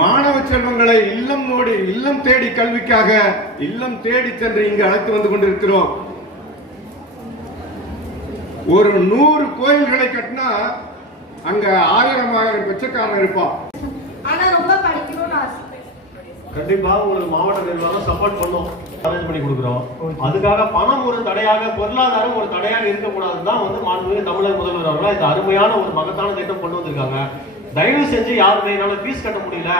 மாணவ செல்வங்களை இல்லம் நோடி இல்லம் தேடி கல்விக்காக இல்லம் தேடி சென்று இங்கு அழைத்து வந்து கொண்டிருக்கிறோம். ஒரு நூறு கோயில்களை கட்டினா அங்க ஆயிரம் ஆயிரம் பிச்சைக்காரன் இருப்பான். ஆனா ரொம்ப படிக்கணும்னு ஆசை. கண்டிப்பா உங்களுக்கு மாவட்ட நிர்வாகம் சப்போர்ட் பண்ணும். அரேஞ்ச் பண்ணி கொடுக்குறோம். அதுக்காக பணம் ஒரு தடையாக பொருளாதாரம் ஒரு தடையாக இருக்கக்கூடாதுன்னு தான் வந்து மாண்புமிகு தமிழக முதல்வர் அவர்கள் இந்த அருமையான ஒரு மகத்தான திட்டம் கொண்டு வந்திருக்காங்க. தயவு செஞ்சு யாருமே என்னால ஃபீஸ் கட்ட முடியல.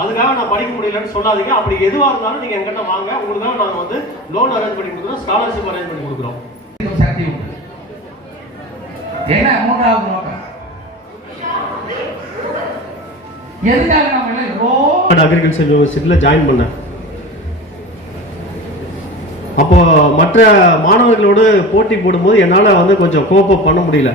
அதுக்காக நான் படிக்க முடியலன்னு சொல்லாதீங்க. அப்படி எதுவா இருந்தாலும் நீங்க எங்கிட்ட வாங்க. உங்களுக்காக நாங்க வந்து லோன் அரேஞ்ச் பண்ணி கொடுக்குறோம் ஸ்காலர்ஷிப் அரேஞ்ச் பண்ணி கொடுக்குறோம். சக்தி உண்டு என்ன மூன்றாவது நோக்கம் எதுக்காக நம்ம எல்லாம் இவ்வளோ அக்ரிகல்ச்சர் யூனிவர்சிட்டியில் ஜாயின் பண்ணேன். அப்போ மற்ற மாணவர்களோடு போட்டி போடும்போது என்னால் வந்து கொஞ்சம் கோப்பப் பண்ண முடியல.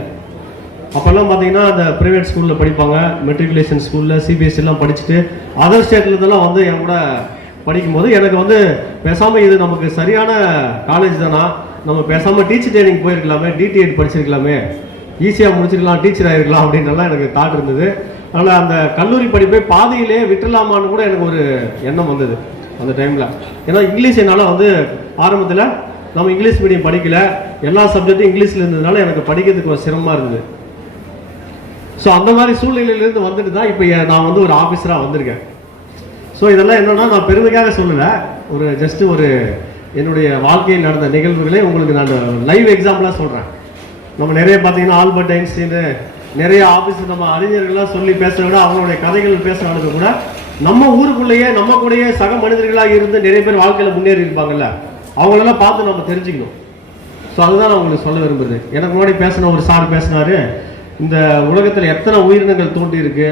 அப்போல்லாம் பார்த்தீங்கன்னா அந்த ப்ரைவேட் ஸ்கூலில் படிப்பாங்க மெட்ரிகுலேஷன் ஸ்கூலில் சிபிஎஸ்சிலாம் படிச்சுட்டு அதர் ஸ்டேட்லேருந்துலாம் வந்து என் கூட படிக்கும்போது எனக்கு வந்து பேசாமல் இது நமக்கு சரியான காலேஜ் தானா? நம்ம பேசாமல் டீச்சர் ட்ரைனிங் போயிருக்கலாமே டிடிஎட் படிச்சிருக்கலாமே. ஈஸியாக முடிச்சிருக்கலாம் டீச்சர் ஆகிருக்கலாம் அப்படின்றலாம் எனக்கு தாட் இருந்தது. அதனால் அந்த கல்லூரி படிப்பை பாதியிலே விட்டுலாமான்னு கூட எனக்கு ஒரு எண்ணம் வந்தது அந்த டைமில் ஏன்னா இங்கிலீஷ் என்னால் வந்து ஆரம்பத்தில் நம்ம இங்கிலீஷ் மீடியம் படிக்கல. எல்லா சப்ஜெக்ட்டும் இங்கிலீஷில் இருந்ததுனால எனக்கு படிக்கிறதுக்கு ஒரு சிரமமாக இருந்தது. ஸோ அந்த மாதிரி சூழ்நிலையிலேருந்து வந்துட்டு தான் இப்போ நான் வந்து ஒரு ஆஃபீஸராக வந்திருக்கேன். ஸோ இதெல்லாம் என்னென்னா நான் பெருமைக்காக சொல்லலை. ஒரு ஜஸ்ட் ஒரு என்னுடைய வாழ்க்கையில் நடந்த நிகழ்வுகளே உங்களுக்கு நான் லைவ் எக்ஸாம்பிளாக சொல்கிறேன் நம்ம நிறைய பார்த்தீங்கன்னா ஆல்பர்ட் ஐன்ஸ்டீனு நிறைய ஆஃபீஸ் நம்ம அறிஞர்கள்லாம் சொல்லி பேசுறத விட அவங்களுடைய கதைகள் பேசுறவங்களுக்கு கூட நம்ம ஊருக்குள்ளேயே நம்ம கூடயே சக மனிதர்களாக இருந்து நிறைய பேர் வாழ்க்கையில் முன்னேறி இருப்பாங்கல்ல. அவங்களெல்லாம் பார்த்து நம்ம தெரிஞ்சுக்கணும். ஸோ அதுதான் நான் உங்களுக்கு சொல்ல விரும்புறது. எனக்கு முன்னாடி பேசின ஒரு சார் பேசினாரு. இந்த உலகத்தில் எத்தனை உயிரினங்கள் தோன்றி இருக்கு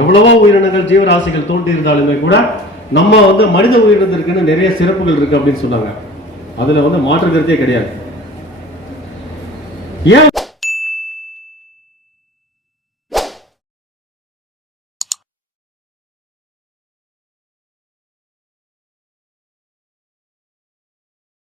எவ்வளவோ உயிரினங்கள் ஜீவராசிகள் தோண்டி இருந்தாலுமே கூட நம்ம வந்து மனித உயிரினத்திற்குன்னு நிறைய சிறப்புகள் இருக்கு அப்படின்னு சொன்னாங்க. அதுல வந்து மாற்று கருத்தே கிடையாது. ஏன்